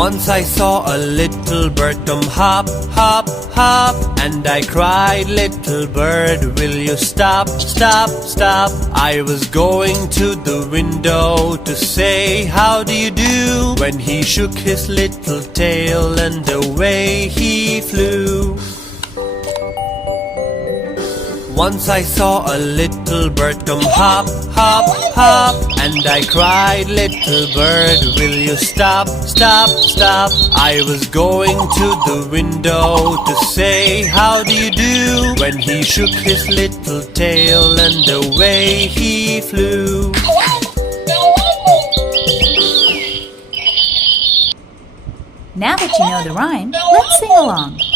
Once I saw a little bird come hop, hop, hop, and I cried, little bird, will you stop, stop, stop? I was going to the window to say how do you do, when he shook his little tail and away he flew. Once I saw a little bird come hop, hop, hop, and I cried, little bird, will you stop, stop, stop? I was going to the window to say how do you do, when he shook his little tail and away he flew. Now that you know the rhyme, let's sing along.